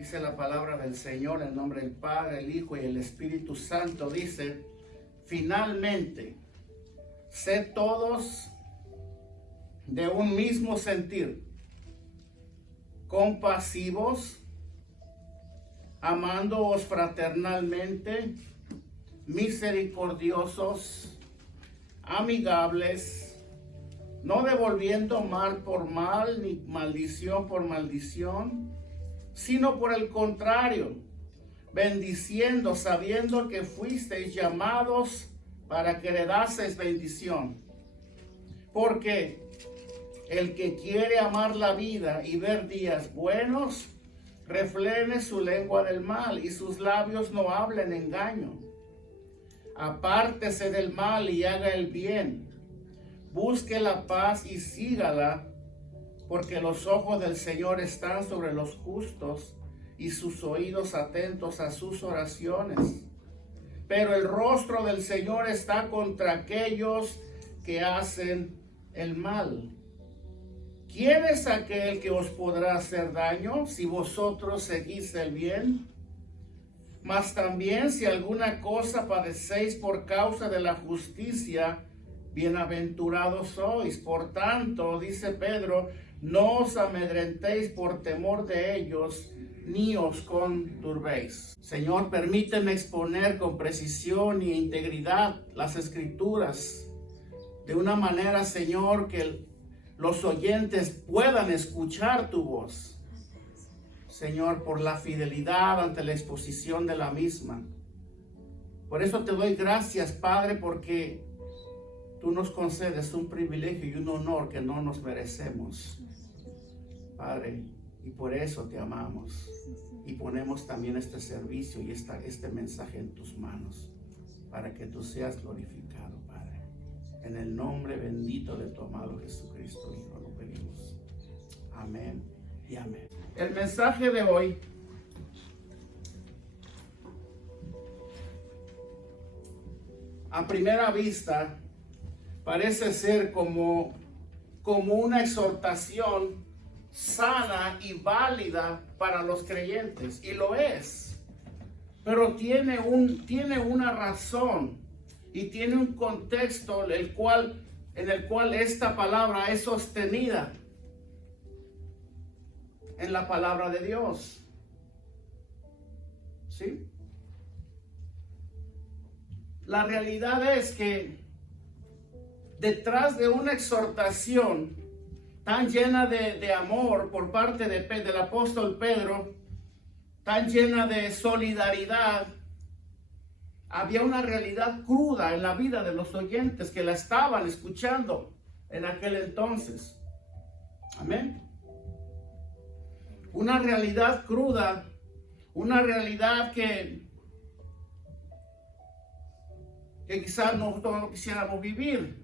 Dice la palabra del Señor en nombre del Padre, el Hijo y el Espíritu Santo. Dice, finalmente, sed todos de un mismo sentir, compasivos, amándoos fraternalmente, misericordiosos, amigables, no devolviendo mal por mal, ni maldición por maldición, sino por el contrario, bendiciendo, sabiendo que fuisteis llamados para que heredaseis bendición. Porque el que quiere amar la vida y ver días buenos, refrene su lengua del mal y sus labios no hablen engaño. Apártese del mal y haga el bien. Busque la paz y sígala, porque los ojos del Señor están sobre los justos y sus oídos atentos a sus oraciones. Pero el rostro del Señor está contra aquellos que hacen el mal. ¿Quién es aquel que os podrá hacer daño si vosotros seguís el bien? Mas también si alguna cosa padecéis por causa de la justicia, bienaventurados sois. Por tanto, dice Pedro, no os amedrentéis por temor de ellos, ni os conturbéis. Señor, permíteme exponer con precisión y integridad las Escrituras de una manera, Señor, que los oyentes puedan escuchar tu voz. Señor, por la fidelidad ante la exposición de la misma. Por eso te doy gracias, Padre, porque tú nos concedes un privilegio y un honor que no nos merecemos, Padre, y por eso te amamos. Y ponemos también este servicio y este mensaje en tus manos, para que tú seas glorificado, Padre. En el nombre bendito de tu amado Jesucristo, Hijo, lo pedimos. Amén y amén. El mensaje de hoy a primera vista parece ser como una exhortación sana y válida para los creyentes, y lo es, pero tiene una razón y tiene un contexto en el cual esta palabra es sostenida en la palabra de Dios. ¿Sí? La realidad es que detrás de una exhortación tan llena de amor por parte del apóstol Pedro, tan llena de solidaridad, había una realidad cruda en la vida de los oyentes que la estaban escuchando en aquel entonces. Amén. Una realidad cruda, una realidad que quizás no quisiéramos vivir.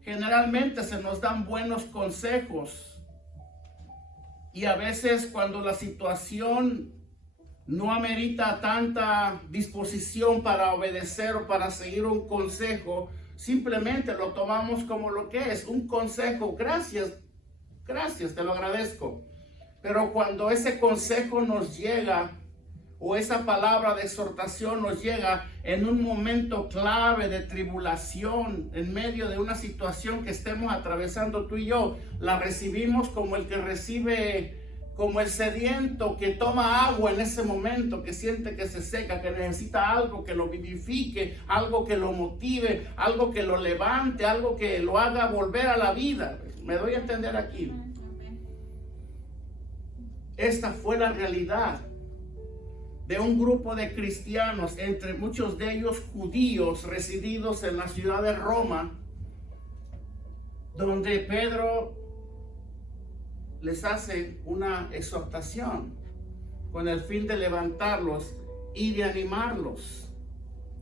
Generalmente se nos dan buenos consejos y a veces cuando la situación no amerita tanta disposición para obedecer o para seguir un consejo, simplemente lo tomamos como lo que es, un consejo. Gracias, te lo agradezco. Pero cuando ese consejo nos llega, o esa palabra de exhortación nos llega en un momento clave de tribulación, en medio de una situación que estemos atravesando tú y yo, la recibimos como el que recibe, como el sediento que toma agua en ese momento, que siente que se seca, que necesita algo que lo vivifique, algo que lo motive, algo que lo levante, algo que lo haga volver a la vida. ¿Me doy a entender aquí? Esta fue la realidad de un grupo de cristianos, entre muchos de ellos judíos, resididos en la ciudad de Roma, donde Pedro les hace una exhortación con el fin de levantarlos y de animarlos.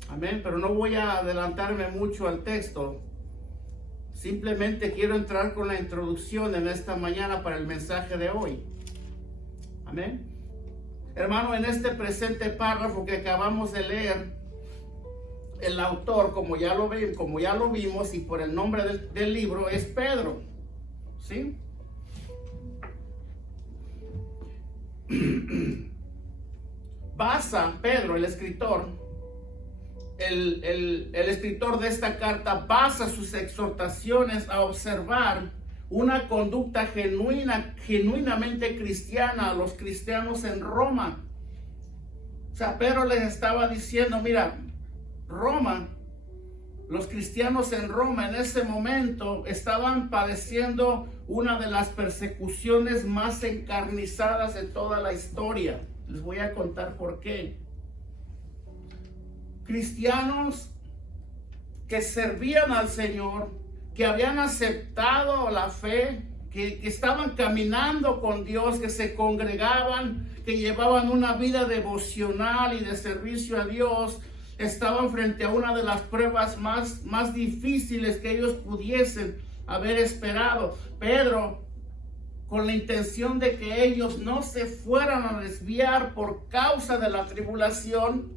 Amén. Pero no voy a adelantarme mucho al texto. Simplemente quiero entrar con la introducción en esta mañana para el mensaje de hoy. Amén. Hermano, en este presente párrafo que acabamos de leer, el autor, como ya lo vimos, y por el nombre del libro, es Pedro. ¿Sí? basa Pedro, el escritor, el escritor de esta carta basa sus exhortaciones a observar una conducta genuinamente cristiana a los cristianos en Roma. O sea, Pedro les estaba diciendo, mira, Roma, los cristianos en Roma en ese momento estaban padeciendo una de las persecuciones más encarnizadas de toda la historia. Les voy a contar por qué. Cristianos que servían al Señor, que habían aceptado la fe, que estaban caminando con Dios, que se congregaban, que llevaban una vida devocional y de servicio a Dios, estaban frente a una de las pruebas más difíciles que ellos pudiesen haber esperado. Pedro, con la intención de que ellos no se fueran a desviar por causa de la tribulación,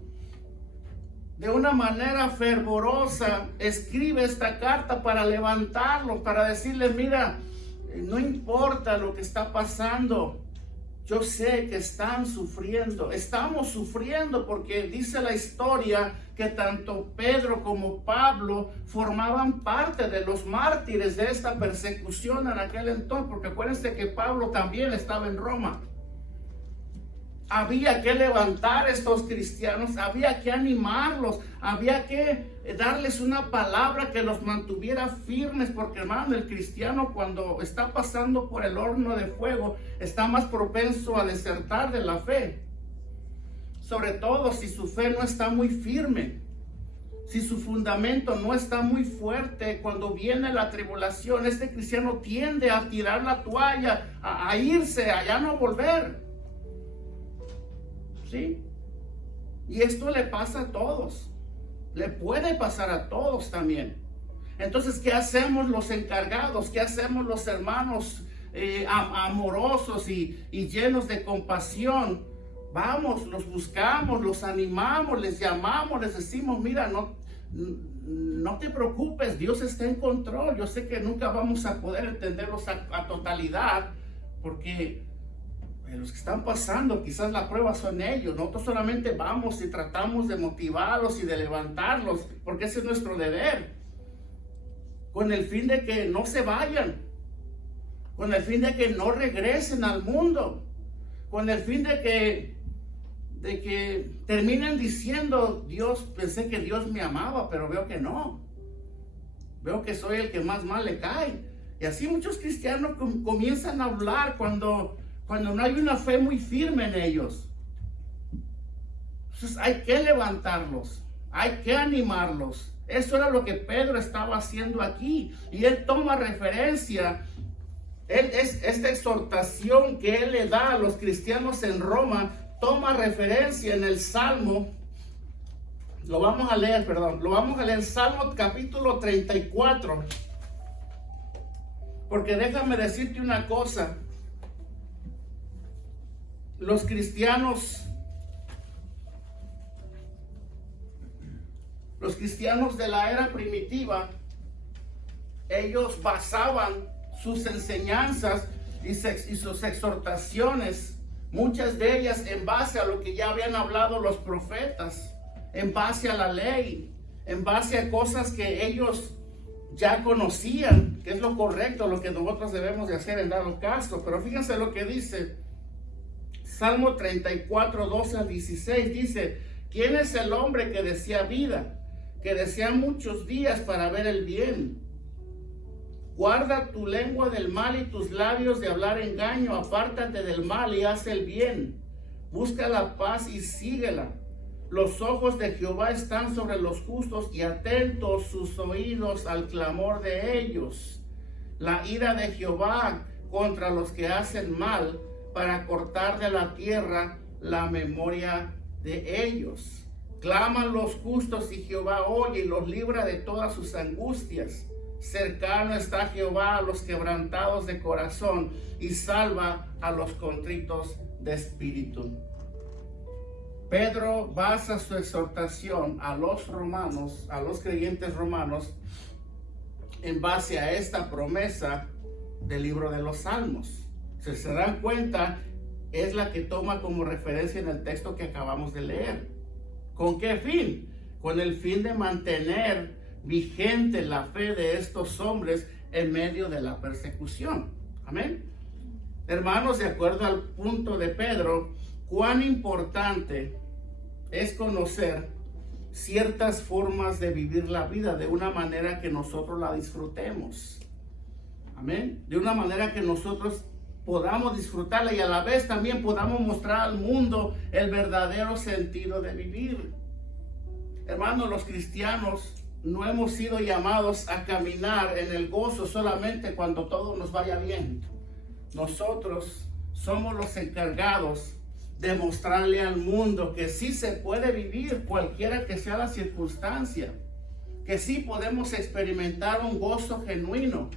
de una manera fervorosa escribe esta carta para levantarlos, para decirles, mira, no importa lo que está pasando, yo sé que están sufriendo, estamos sufriendo, porque dice la historia que tanto Pedro como Pablo formaban parte de los mártires de esta persecución en aquel entonces, porque acuérdense que Pablo también estaba en Roma. Había que levantar a estos cristianos, había que animarlos, había que darles una palabra que los mantuviera firmes, porque hermano, el cristiano cuando está pasando por el horno de fuego está más propenso a desertar de la fe, sobre todo si su fe no está muy firme, si su fundamento no está muy fuerte. Cuando viene la tribulación, este cristiano tiende a tirar la toalla, a irse, a ya no volver. ¿Sí? Y esto le pasa a todos, le puede pasar a todos también. Entonces, ¿qué hacemos los encargados? ¿Qué hacemos los hermanos amorosos y llenos de compasión? Vamos, los buscamos, los animamos, les llamamos, les decimos, mira, no te preocupes, Dios está en control. Yo sé que nunca vamos a poder entenderlos a totalidad, porque los que están pasando, quizás la prueba son ellos. Nosotros solamente vamos y tratamos de motivarlos y de levantarlos, porque ese es nuestro deber, con el fin de que no se vayan, con el fin de que no regresen al mundo, con el fin de que terminen diciendo, Dios, pensé que Dios me amaba, pero veo que no, veo que soy el que más mal le cae. Y así muchos cristianos comienzan a hablar cuando no hay una fe muy firme en ellos. Entonces hay que levantarlos, hay que animarlos. Eso era lo que Pedro estaba haciendo aquí. Y él toma referencia, esta exhortación que él le da a los cristianos en Roma, toma referencia en el Salmo. Lo vamos a leer, Salmo capítulo 34. Porque déjame decirte una cosa. Los cristianos de la era primitiva, ellos basaban sus enseñanzas y sus exhortaciones, muchas de ellas en base a lo que ya habían hablado los profetas, en base a la ley, en base a cosas que ellos ya conocían, que es lo correcto, lo que nosotros debemos de hacer en dado caso. Pero fíjense lo que dice Salmo 34, 12 al 16, dice, ¿quién es el hombre que desea vida, que desea muchos días para ver el bien? Guarda tu lengua del mal y tus labios de hablar engaño, apártate del mal y haz el bien. Busca la paz y síguela. Los ojos de Jehová están sobre los justos y atentos sus oídos al clamor de ellos. La ira de Jehová contra los que hacen mal, para cortar de la tierra la memoria de ellos. Claman los justos y Jehová oye y los libra de todas sus angustias. Cercano está Jehová a los quebrantados de corazón y salva a los contritos de espíritu. Pedro basa su exhortación a los romanos, a los creyentes romanos, en base a esta promesa del libro de los Salmos. Si se dan cuenta, es la que toma como referencia en el texto que acabamos de leer. ¿Con qué fin? Con el fin de mantener vigente la fe de estos hombres en medio de la persecución. Amén. Hermanos, de acuerdo al punto de Pedro, cuán importante es conocer ciertas formas de vivir la vida de una manera que nosotros la disfrutemos. Amén. De una manera que nosotros podamos disfrutarla y a la vez también podamos mostrar al mundo el verdadero sentido de vivir. Hermanos, los cristianos no hemos sido llamados a caminar en el gozo solamente cuando todo nos vaya bien. Nosotros somos los encargados de mostrarle al mundo que sí se puede vivir cualquiera que sea la circunstancia, que sí podemos experimentar un gozo genuino.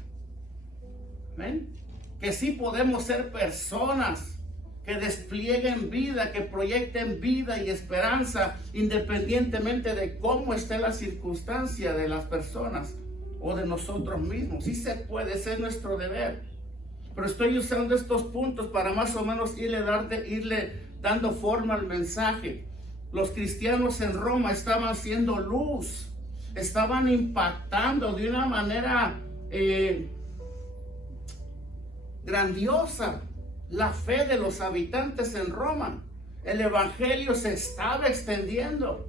¿Ven? Que sí podemos ser personas que desplieguen vida, que proyecten vida y esperanza independientemente de cómo esté la circunstancia de las personas o de nosotros mismos. Sí se puede, ese es nuestro deber. Pero estoy usando estos puntos para más o menos irle dando forma al mensaje. Los cristianos en Roma estaban haciendo luz, estaban impactando de una manera grandiosa la fe de los habitantes en Roma. El evangelio se estaba extendiendo.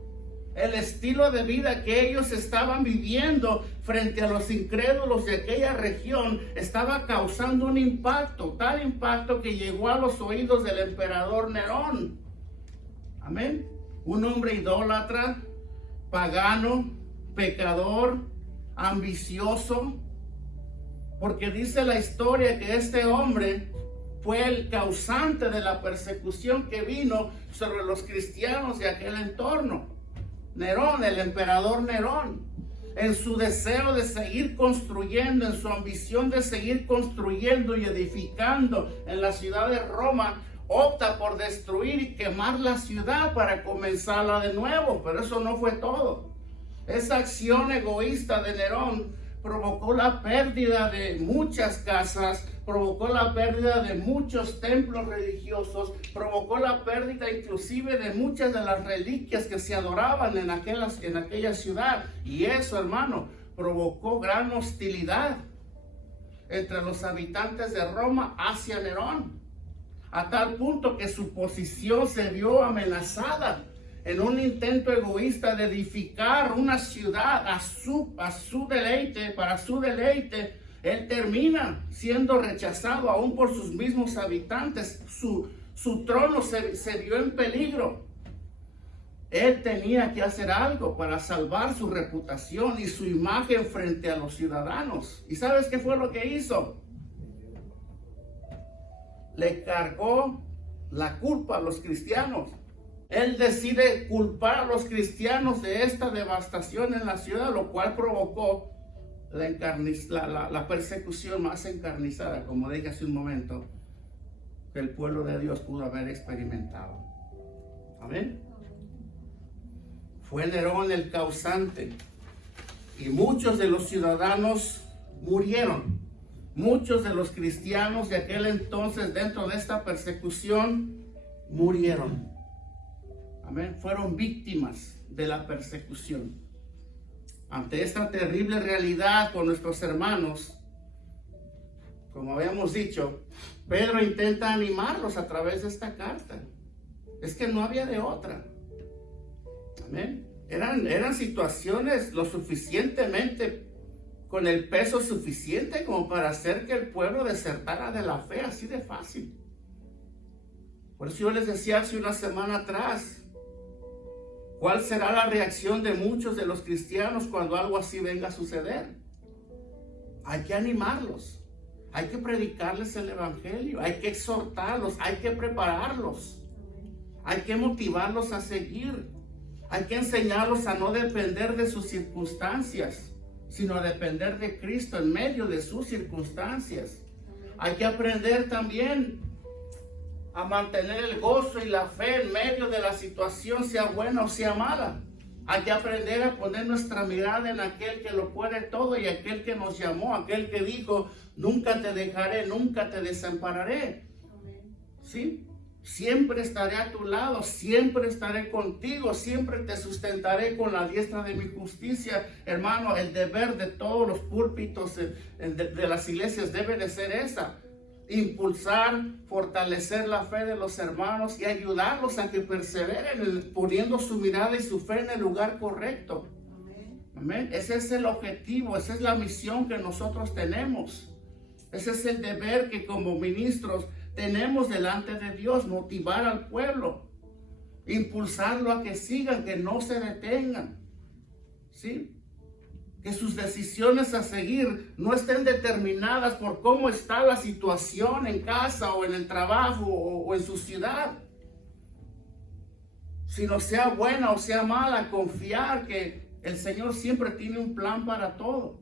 El estilo de vida que ellos estaban viviendo frente a los incrédulos de aquella región estaba causando un impacto, tal impacto que llegó a los oídos del emperador Nerón. Amén. Un hombre idólatra, pagano, pecador, ambicioso, porque dice la historia que este hombre fue el causante de la persecución que vino sobre los cristianos de aquel entorno. Nerón, el emperador Nerón, en su deseo de seguir construyendo, en su ambición de seguir construyendo y edificando en la ciudad de Roma, opta por destruir y quemar la ciudad para comenzarla de nuevo. Pero eso no fue todo. Esa acción egoísta de Nerón provocó la pérdida de muchas casas, provocó la pérdida de muchos templos religiosos, provocó la pérdida inclusive de muchas de las reliquias que se adoraban en aquella ciudad. Y eso, hermano, provocó gran hostilidad entre los habitantes de Roma hacia Nerón, a tal punto que su posición se vio amenazada en un intento egoísta de edificar una ciudad a su deleite, para su deleite. Él termina siendo rechazado aún por sus mismos habitantes. Su trono se vio en peligro. Él tenía que hacer algo para salvar su reputación y su imagen frente a los ciudadanos. ¿Y sabes qué fue lo que hizo? Le cargó la culpa a los cristianos. Él decide culpar a los cristianos de esta devastación en la ciudad, lo cual provocó la persecución más encarnizada, como dije hace un momento, que el pueblo de Dios pudo haber experimentado. Amén. Fue Nerón el causante y muchos de los ciudadanos murieron. Muchos de los cristianos de aquel entonces dentro de esta persecución murieron. Amén. Fueron víctimas de la persecución. Ante esta terrible realidad con nuestros hermanos, como habíamos dicho, Pedro intenta animarlos a través de esta carta. Es que no había de otra. Amén. Eran situaciones lo suficientemente, con el peso suficiente como para hacer que el pueblo desertara de la fe así de fácil. Por eso yo les decía hace una semana atrás, ¿cuál será la reacción de muchos de los cristianos cuando algo así venga a suceder? Hay que animarlos, hay que predicarles el evangelio, hay que exhortarlos, hay que prepararlos, hay que motivarlos a seguir, hay que enseñarlos a no depender de sus circunstancias, sino a depender de Cristo en medio de sus circunstancias. Hay que aprender también a mantener el gozo y la fe en medio de la situación, sea buena o sea mala. Hay que aprender a poner nuestra mirada en aquel que lo puede todo y aquel que nos llamó, aquel que dijo, nunca te dejaré, nunca te desampararé. ¿Sí? Siempre estaré a tu lado, siempre estaré contigo, siempre te sustentaré con la diestra de mi justicia. Hermano, el deber de todos los púlpitos de las iglesias debe de ser esa: impulsar, fortalecer la fe de los hermanos y ayudarlos a que perseveren poniendo su mirada y su fe en el lugar correcto. Amén. Ese es el objetivo, esa es la misión que nosotros tenemos. Ese es el deber que como ministros tenemos delante de Dios: motivar al pueblo, impulsarlo a que sigan, que no se detengan, ¿sí? Que sus decisiones a seguir no estén determinadas por cómo está la situación en casa o en el trabajo o en su ciudad, sino sea buena o sea mala, confiar que el Señor siempre tiene un plan para todo,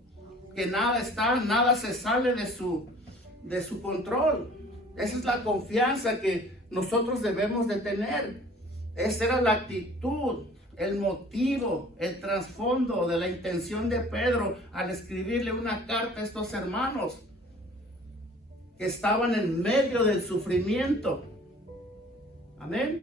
que nada se sale de su control. Esa es la confianza que nosotros debemos de tener. Esa era la actitud, el motivo, el trasfondo de la intención de Pedro al escribirle una carta a estos hermanos que estaban en medio del sufrimiento. Amén.